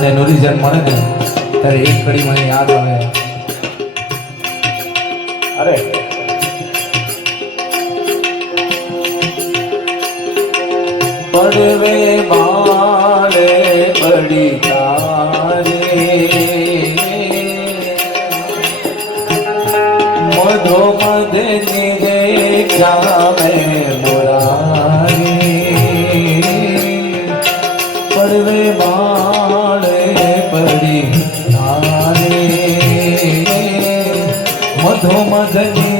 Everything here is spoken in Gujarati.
અને એનો રિઝલ્ટ મળે ને, ત્યારે એક ઘડી મને યાદ આવે. અરે. પડવે મારે પડી તારે. મધો મધ નિરે ગામે 在你。